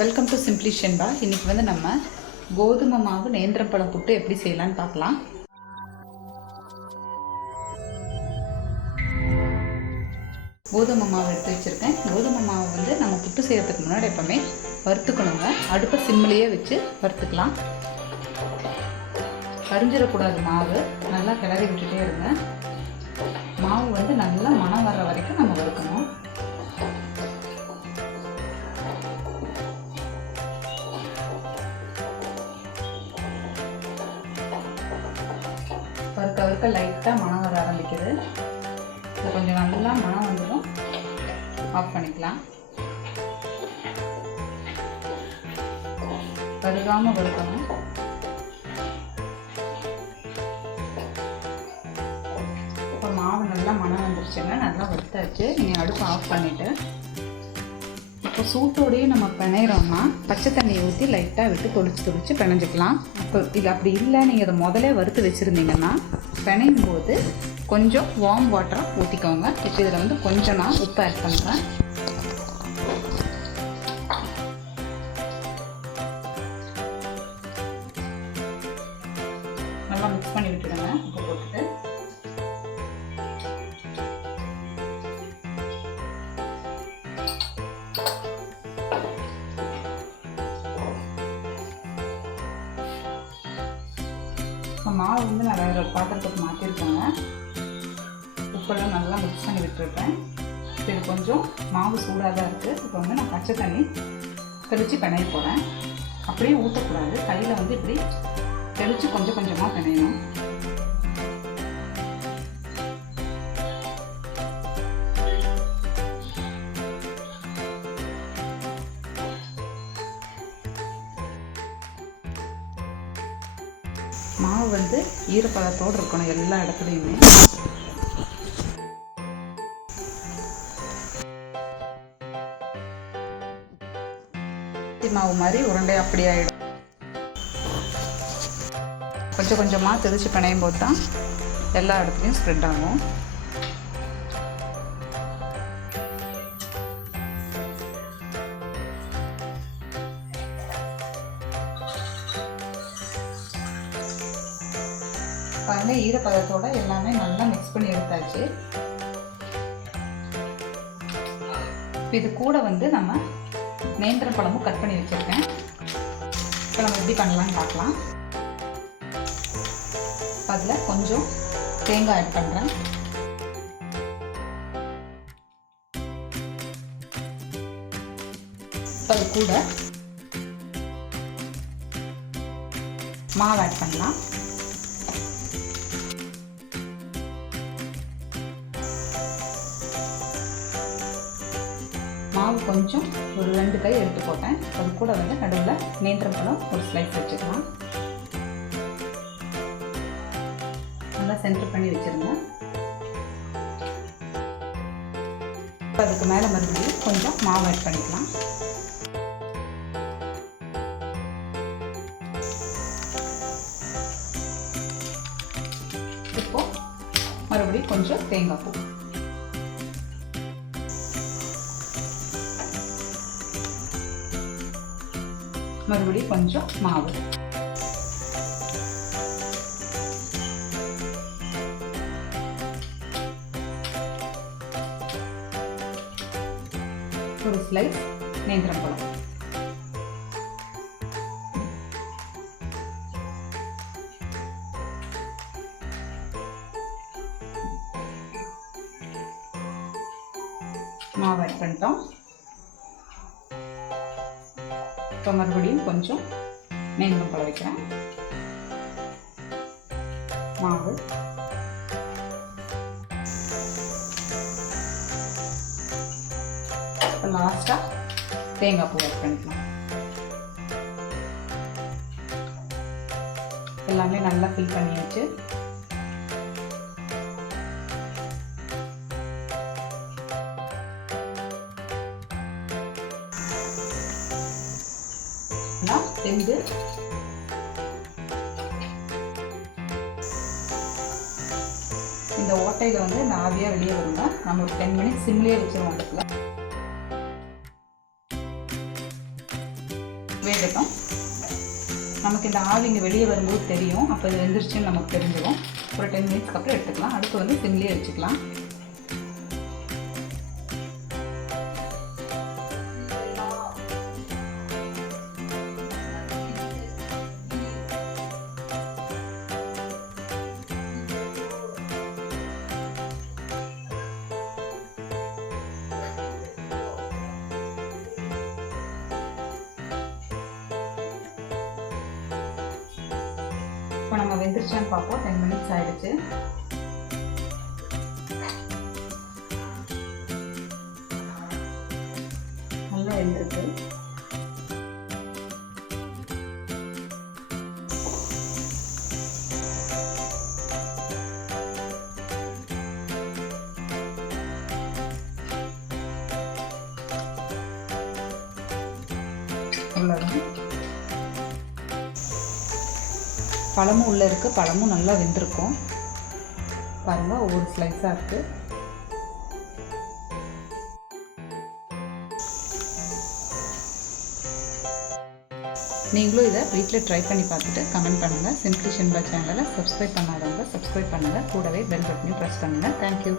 Welcome to simply Shenba. இன்றைக்கி வந்து நம்ம கோதுமை மாவு நேந்திரப்பழம் புட்டு எப்படி செய்யலான்னு பார்க்கலாம். கோதுமை மாவு எடுத்து வச்சுருக்கேன். கோதுமை மாவு வந்து நம்ம புட்டு செய்கிறதுக்கு முன்னாடி எப்போவுமே வறுத்துக்கணுங்க. அடுப்பை சிம்மிலேயே வச்சு வறுத்துக்கலாம். கரிஞ்சிடக்கூடாது. மாவு நல்லா கிளறி விட்டுட்டே இருங்க. மாவு வந்து நல்லா மணம் வர்ற வரைக்கும் நம்ம வறுக்கணும். வறுக்க லைட்டாக மணம் வர ஆரம்பிக்குது. இது கொஞ்சம் நல்லா மணம் வந்துடும். ஆஃப் பண்ணிக்கலாம். கருகாமல் வறுக்கணும். இப்போ மாவு நல்லா மணம் வந்துருச்சுங்க. நல்லா வறுத்தாச்சு. நீங்கள் அடுப்பு ஆஃப் பண்ணிவிட்டு இப்போ சூட்டோடையே நம்ம பிணையிறோம்னா பச்சை தண்ணியை ஊற்றி லைட்டாக விட்டு தொளிச்சு பிணைஞ்சிக்கலாம். அப்போ இது அப்படி இல்லை, நீங்கள் அதை முதலே வறுத்து வச்சுருந்தீங்கன்னா பிணையும் போது கொஞ்சம் வார்ம் வாட்டரை ஊற்றிக்கோங்க. இப்போ இதில் வந்து கொஞ்சம் நான் உப்பு ஆட் பண்ணுறேன். நல்லா மிக்ஸ் பண்ணி விட்டுடுங்க. உப்பு போட்டுட்டு மாவு வந்து நான் வேறு ஒரு பாத்திரத்துக்கு மாற்றிருக்கேங்க. உப்பெல்லாம் நல்லா மிக்ஸ் பண்ணி விட்டுருக்கேன். இது கொஞ்சம் மாவு சூடாக தான் இருக்குது. இப்போ வந்து நான் பச்சை தண்ணி தெளித்து பிணைய போகிறேன். அப்படியே ஊற்றக்கூடாது. கையில் வந்து இப்படி தெளித்து கொஞ்சம் கொஞ்சமாக பிணையணும். மாவு வந்து ஈரப்பதத்தோடு இருக்கணும் எல்லா இடத்துலையுமே. மாவு மாதிரி உருண்டை அப்படி ஆகிடும். கொஞ்சம் கொஞ்சமாக தெளிச்சு பிணையும் போது தான் எல்லா இடத்துலையும் ஸ்ப்ரெட் ஆகும். பாருங்க, ஈரப்பதத்தோட எல்லாமே நல்லா மிக்ஸ் பண்ணி எடுத்தாச்சு. இது கூட வந்து நம்ம நேந்திரப்பழமும் கட் பண்ணி வச்சுருக்கேன். இப்போ நம்ம எப்படி பண்ணலான்னு பார்க்கலாம். அதில் கொஞ்சம் தேங்காய் ஆட் பண்ணுறேன். அது கூட மாவு ஆட் பண்ணலாம். மாவு கொஞ்சம் ஒரு 2 கை எடுத்து போட்டேன். அது கூட வந்து நடுவில் நேந்திரப்பழம் ஒரு ஸ்லைஸ் வச்சுக்கலாம். நல்லா சென்டர் பண்ணி வச்சுருங்க. இப்போ அதுக்கு மேலே மறுபடியும் கொஞ்சம் மாவு ஆட் பண்ணிக்கலாம். இப்போ மறுபடியும் கொஞ்சம் தேங்காய் பூ, மறுபடியும் கொஞ்சம் மாவு, ஒரு ஸ்லைஸ் நேந்திரப்பழம், மாவு ஆட் பண்ணிட்டோம். இப்போ மறுபடியும் கொஞ்சம் நேந்திரப்பழம் வைக்கிறேன். மாவு, இப்போ லாஸ்ட்டாக தேங்காய் பூ ஆட் பண்ணிக்கலாம். எல்லாமே நல்லா ஃபில் பண்ணியாச்சு. வெந்து இந்த ஓட்டையில் வந்து இந்த ஆவியாக வெளியே வருங்க. நம்ம ஒரு 10 மினிட்ஸ் சிம்லேயே வச்சுருவோம். அடுப்பில் வேகட்டும். நமக்கு இந்த ஆவி இங்கே வெளியே வரும்போது தெரியும், அப்போ இது வெந்துருச்சுன்னு நமக்கு தெரிஞ்சிடும். ஒரு 10 மினிட்ஸ்க்கு அப்புறம் எடுத்துக்கலாம். அடுத்து வந்து சிம்லேயே வச்சுக்கலாம். இப்போ நம்ம வெந்துருச்சான்னு பார்ப்போம். 10 மினிட்ஸ் ஆகிடுச்சு. நல்லா வெந்திருக்கு. அவ்வளோதான். பழமும் உள்ளே இருக்குது, பழமும் நல்லா வெந்திருக்கும். பாருங்கள், ஒவ்வொரு ஸ்லைஸாக இருக்குது. நீங்களும் இதை வீட்டில் ட்ரை பண்ணி பார்த்துட்டு கமெண்ட் பண்ணுங்கள். சிம்பிளி ஷென்பா சேனலை சப்ஸ்கிரைப் பண்ணாதவங்க சப்ஸ்கிரைப் பண்ணுங்கள். கூடவே பெல் பட்டனையும் ப்ரெஸ் பண்ணுங்கள். தேங்க்யூ.